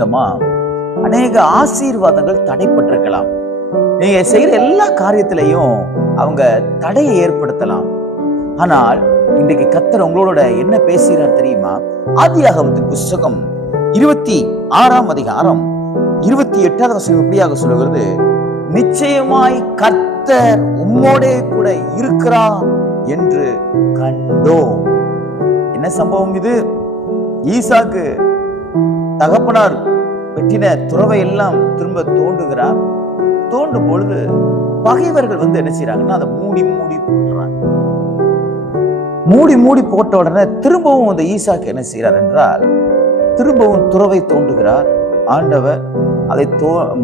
நிமித்தமா அநேக ஆசீர்வாதங்கள் தடைப்பட்டிருக்கலாம். நீங்க செய்யற எல்லா காரியத்திலையும் அவங்க தடையை ஏற்படுத்தலாம். ஆனால் இன்றைக்கு கர்த்தர் உங்களோட என்ன பேசுகிறார் தெரியுமா? ஆதியாகமத்தின் புஸ்தகம் 26ஆம் அதிகாரம் 28வது வசனம் இப்படியாக சொல்லுகிறது, நிச்சயமாய் கர்த்தர் உம்மோடே கூட இருக்கிறார் என்று கண்டோம். என்ன சம்பவம் இது? ஈசாக்கு தகப்பனார் வெட்டின துறவை எல்லாம் திரும்ப தோண்டுகிறார். தோண்டும் பொழுது பகைவர்கள் என்ன செய்யறாங்கன்னா அதை மூடி போட்டுறாங்க. மூடி போட்ட உடனே திரும்பவும் அந்த ஈசாக்கு என்ன செய்யறார் என்றால் திரும்பவும் துறவை தோண்டுகிறார். ஆண்டவர் அதை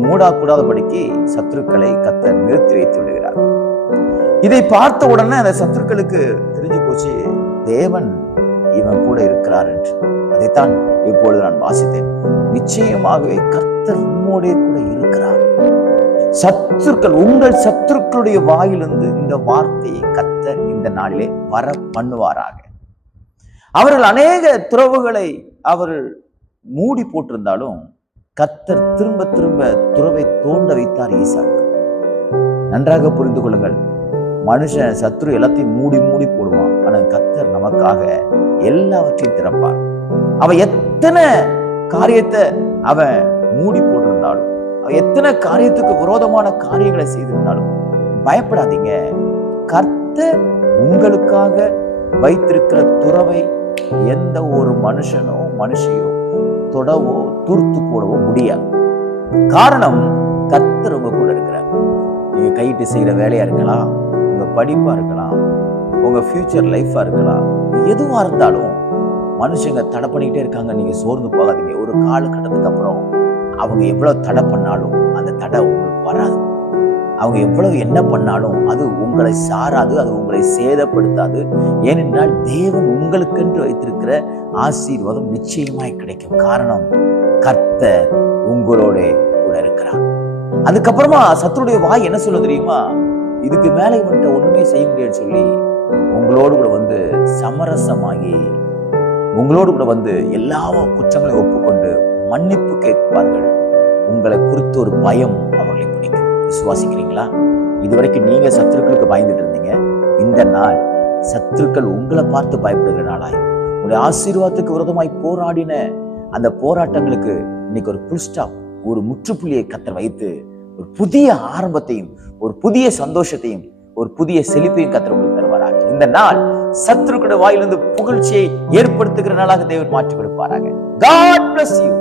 மூடக்கூடாதபடிக்கு சத்துருக்களை கர்த்தர் நிறுத்தி வைத்து விடுகிறார். இதை பார்த்த உடனே அந்த சத்துருக்களுக்கு தெரிஞ்சு போச்சு, தேவன் இவன் கூட இருக்கிறார் என்று. அதைத்தான் இப்பொழுது நான் வாசித்தேன். நிச்சயமாகவே கர்த்தர் உம்மோடே கூட இருக்கிறார். சத்துருக்கள், உங்கள் சத்துருக்களுடைய வாயிலிருந்து இந்த வார்த்தையை கர்த்தர் இந்த நாளிலே வர பண்ணுவாராக. அவர்கள் அநேக துறவுகளை அவர்கள் மூடி போட்டிருந்தாலும் கர்த்தர் திரும்ப துறவை தோண்ட வைத்தார் ஈசாக்கு. நன்றாக புரிந்து கொள்ளுங்கள். மனுஷன் சத்துரு எல்லாத்தையும் மூடி போடுவான். ஆனா கர்த்தர் நமக்காக எல்லாவற்றையும் திறப்பார். அவன் எத்தனை காரியத்தை அவன் மூடி போட்டிருந்தாலும், அவன் எத்தனை காரியத்துக்கு விரோதமான காரியங்களை செய்திருந்தாலும் பயப்படாதீங்க. கர்த்தர் உங்களுக்காக வைத்திருக்கிற துறவை எந்த ஒரு மனுஷனோ மனுஷியோ தொடவோ தூர்த்து போடவோ முடியாது. காரணம், கர்த்தர் உங்க கூட இருக்கிறார். நீங்க கையிட்டு செய்யற வேலையா இருக்கலாம், உங்க படிப்பா இருக்கலாம், உங்க ஃபியூச்சர் லைஃபா இருக்கலாம், எதுவா இருந்தாலும் மனுஷங்க தடை பண்ணிக்கிட்டே இருக்காங்க. நீங்க சோர்ந்து போகாதீங்க. ஒரு காலகட்டத்துக்கு அப்புறம் அவங்க எவ்வளவு தடை பண்ணாலும் அந்த தடை உங்களுக்கு வராது. அவங்க எவ்வளவு என்ன பண்ணாலும் அது உங்களை சாராது, அது உங்களை சேதப்படுத்தாது. ஏனென்றால் தேவன் உங்களுக்கென்று வைத்திருக்கிற ஆசீர்வாதம் நிச்சயமாய் கிடைக்கும். காரணம், கர்த்தர் உங்களோட கூட இருக்கிறார். அதுக்கப்புறமா சத்துருடைய வாய் என்ன சொல்ல தெரியுமா? இதுக்கு மேலே ஒண்ணுமே செய்ய முடியாதுன்னு சொல்லி உங்களோடு கூட சமரசமாகி உங்களோடு கூட எல்லா குற்றங்களையும் ஒப்புக்கொண்டு மன்னிப்பு கேட்பார்கள். உங்களை குறித்து ஒரு பயம் அவர்களை பிடிக்கும். விசுவாசிக்கிறீங்களா? இதுவரைக்கும் நீங்க சத்துருக்களுக்கு பயந்துட்டு இருந்தீங்க. இந்த நாள் சத்துருக்கள் உங்களை பார்த்து பயப்படுகிற நாளாய், உங்களுடைய ஆசீர்வாதத்துக்கு விரோதமாய் போராடின அந்த போராட்டங்களுக்கு இன்னைக்கு ஒரு புல் ஸ்டாப், ஒரு முற்றுப்புள்ளியை கர்த்தர் வைத்து ஒரு புதிய ஆரம்பத்தையும், ஒரு புதிய சந்தோஷத்தையும், ஒரு புதிய செழிப்பையும் கர்த்தர் உங்களுக்கு தருவாராக. இந்த நாள் சத்துருக்களுடைய வாயிலிருந்து புகழ்ச்சியை ஏற்படுத்துகிற நாளாக தேவன் மாற்றி கொடுப்பாராக. God bless you.